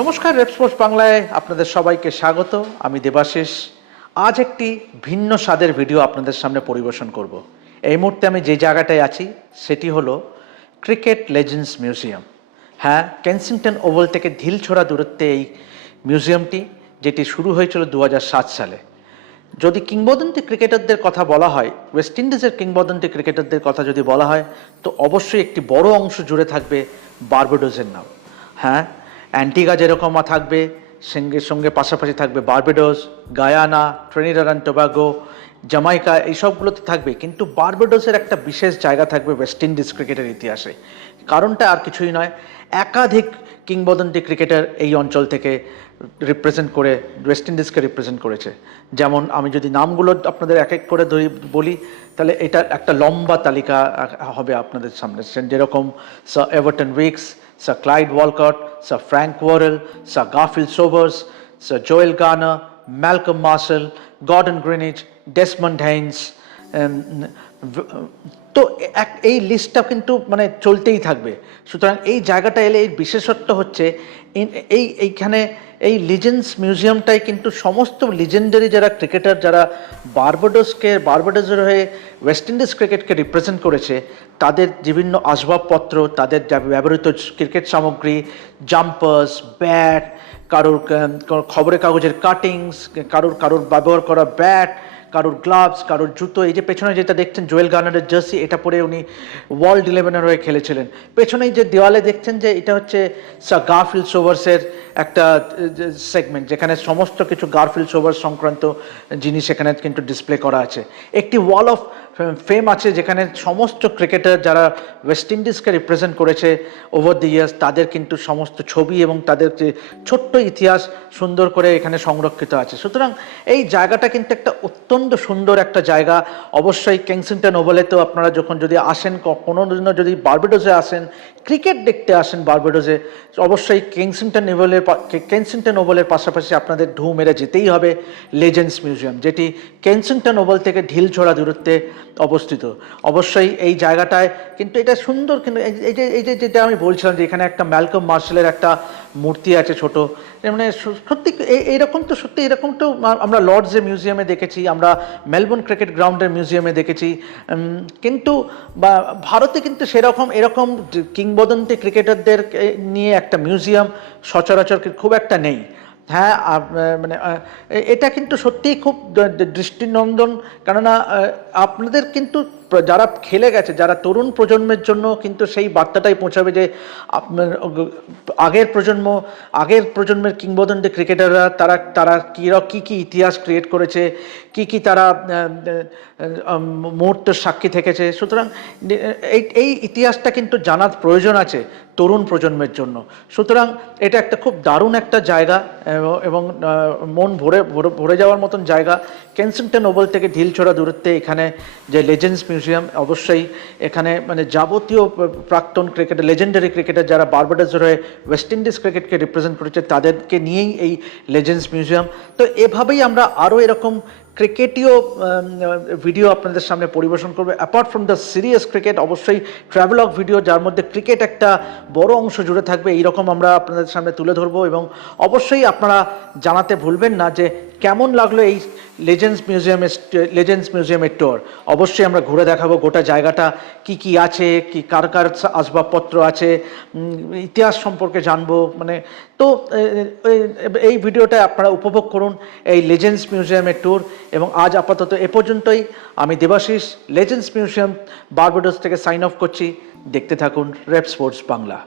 নমস্কার রেপস্পোর্টস বাংলায় আপনাদের সবাইকে স্বাগত। আমি দেবাশিস। আজ একটি ভিন্ন স্বাদের ভিডিও আপনাদের সামনে পরিবেশন করব। এই মুহূর্তে আমি যে জায়গাটায় আছি, সেটি হলো ক্রিকেট লেজেন্ডস মিউজিয়াম। হ্যাঁ কেনসিংটন ওভাল থেকে ঢিলছোড়া দূরত্বে এই মিউজিয়ামটি, যেটি শুরু হয়েছিল দু হাজার সাত সালে। যদি কিংবদন্তি ক্রিকেটারদের কথা বলা হয় ওয়েস্ট ইন্ডিজের কিংবদন্তি ক্রিকেটারদের কথা যদি বলা হয়, তো অবশ্যই একটি বড় অংশ জুড়ে থাকবে বার্বাডোজের নাম। হ্যাঁ অ্যান্টিগা যেরকম থাকবে, সঙ্গে সঙ্গে পাশাপাশি থাকবে Barbados, Guyana Trinidad and Tobago Jamaica এইসবগুলোতে থাকবে। কিন্তু বার্বাডোসের একটা বিশেষ জায়গা থাকবে ওয়েস্ট ইন্ডিজ ক্রিকেটের ইতিহাসে। কারণটা আর কিছুই নয়, একাধিক কিংবদন্তি ক্রিকেটার এই অঞ্চল থেকে রিপ্রেজেন্ট করে ওয়েস্ট ইন্ডিজকে রিপ্রেজেন্ট করেছে। যেমন আমি যদি নামগুলো আপনাদের এক এক করে ধরি, বলি, তাহলে এটা একটা লম্বা তালিকা হবে আপনাদের সামনে। যেরকম Everton Weekes Sir Clyde Walcott, Sir Frank Worrell, Sir Garfield Sobers, Sir Joel Garner, Malcolm Marshall, Gordon Greenwich, Desmond Haynes, um, তো এক- এই লিস্টটা কিন্তু মানে চলতেই থাকবে। সুতরাং এই জায়গাটা এলে এই বিশেষত্ব হচ্ছে, এই এইখানে এই লিজেন্ডস মিউজিয়ামটাই কিন্তু সমস্ত লিজেন্ডারি যারা ক্রিকেটার যারা বারবাডোসকে বারবাডোসের হয়ে ওয়েস্ট ইন্ডিজ ক্রিকেটকে রিপ্রেজেন্ট করেছে, তাদের বিভিন্ন আসবাবপত্র, তাদের ব্যবহৃত ক্রিকেট সামগ্রী জাম্পার্স ব্যাট কারোর খবরের কাগজের কাটিংস কারোর কারোর ব্যবহার করা ব্যাট কারোর গ্লাভস কারোর জুতো, এই যে পেছনে যেটা দেখছেন জোয়েল গার্নারের জার্সি এটা পরে উনি ওয়ার্ল্ড ইলেভেনের হয়ে খেলেছিলেন। পেছনেই যে দেওয়ালে দেখছেন যে এটা হচ্ছে গার্ফিল্ড সোভার্সের একটা সেগমেন্ট যেখানে সমস্ত কিছু গার্ফিল্ড সোভার্স সংক্রান্ত জিনিস এখানে কিন্তু ডিসপ্লে করা আছে। একটি ওয়াল অফ ফেম আছে যেখানে সমস্ত ক্রিকেটার যারা ওয়েস্ট ইন্ডিজকে রিপ্রেজেন্ট করেছে ওভার দি ইয়ার্স তাদের কিন্তু সমস্ত ছবি এবং তাদের যে ছোট্ট ইতিহাস সুন্দর করে এখানে সংরক্ষিত আছে। সুতরাং এই জায়গাটা কিন্তু একটা অত্যন্ত সুন্দর একটা জায়গা। অবশ্যই কেনসিংটন ওভালেতেও আপনারা যখন যদি আসেন কোনো দিনও যদি বার্বেডোজে আসেন ক্রিকেট দেখতে আসেন বার্বেডোজে অবশ্যই কেনসিংটন ওভালের কেনসিংটন ওভালের পাশাপাশি আপনাদের ঢু মেরে যেতেই হবে লেজেন্ডস মিউজিয়াম যেটি কেনসিংটন ওভাল থেকে ঢিলছোড়া দূরত্বে অবস্থিত। অবশ্যই এই জায়গাটায় কিন্তু এটা সুন্দর কিন্তু এই- যে, এই যে যেটা আমি বলছিলাম যে এখানে একটা ম্যালকম মার্শালের একটা মূর্তি আছে ছোট। মানে সত্যি এই- এইরকম তো সত্যি এরকম তো আমরা লর্ডসের মিউজিয়ামে দেখেছি, আমরা মেলবোর্ন ক্রিকেট গ্রাউন্ডের মিউজিয়ামে দেখেছি। কিন্তু বা, ভারতে কিন্তু সেরকম, এরকম কিংবদন্তি ক্রিকেটারদের নিয়ে একটা মিউজিয়াম সচরাচর খুব একটা নেই। হ্যাঁ মানে এটা কিন্তু সত্যিই খুব দৃষ্টিনন্দন। কেননা আপনাদের কিন্তু যারা খেলে গেছে, যারা তরুণ প্রজন্মের জন্য কিন্তু সেই বার্তাটাই পৌঁছাবে যে আগের প্রজন্ম, আগের প্রজন্মের কিংবদন্তি ক্রিকেটাররা, তারা তারা কী কী কী ইতিহাস ক্রিয়েট করেছে, কি কি তারা মুহূর্তের সাক্ষী থেকেছে। সুতরাং এই ইতিহাসটা কিন্তু জানার প্রয়োজন আছে তরুণ প্রজন্মের জন্য। সুতরাং, এটা একটা খুব দারুণ একটা জায়গা, এবং- মন ভরে, ভরে- যাওয়ার মতন জায়গা। কেনসিংটন ওভাল থেকে ঢিলছোড়া দূরত্বে এখানে যে লেজেন্ডস মিউজিয়াম অবশ্যই এখানে মানে যাবতীয় প্রাক্তন ক্রিকেটার লেজেন্ডারি ক্রিকেটার যারা বারবাডাসের হয়ে ওয়েস্ট ইন্ডিজ ক্রিকেটকে রিপ্রেজেন্ট করেছে, তাদেরকে নিয়েই এই লেজেন্ডস মিউজিয়াম তো এভাবেই আমরা আরও এরকম ক্রিকেটীয় ভিডিও আপনাদের সামনে পরিবেশন করবে। Apart from the serious cricket অবশ্যই ট্রাভেলগ ভিডিও যার মধ্যে ক্রিকেট একটা বড় অংশ জুড়ে থাকবে, এইরকম আমরা আপনাদের সামনে তুলে ধরবো। এবং অবশ্যই আপনারা জানাতে ভুলবেন না যে কেমন লাগল এই লেজেন্ডস মিউজিয়ামের লেজেন্ডস মিউজিয়ামের টোর অবশ্যই আমরা ঘুরে দেখাবো গোটা জায়গাটা, কি কি আছে, কি, কার কার আসবাবপত্র আছে ইতিহাস সম্পর্কে জানব মানে তো এই ভিডিওটা আপনারা উপভোগ করুন এই লেজেন্ডস মিউজিয়ামের ট্যুর এবং আজ আপাতত এ পর্যন্তই। আমি দেবাশিস লেজেন্ডস মিউজিয়াম বারবাডোস থেকে সাইন অফ করছি। দেখতে থাকুন রেপ স্পোর্টস বাংলা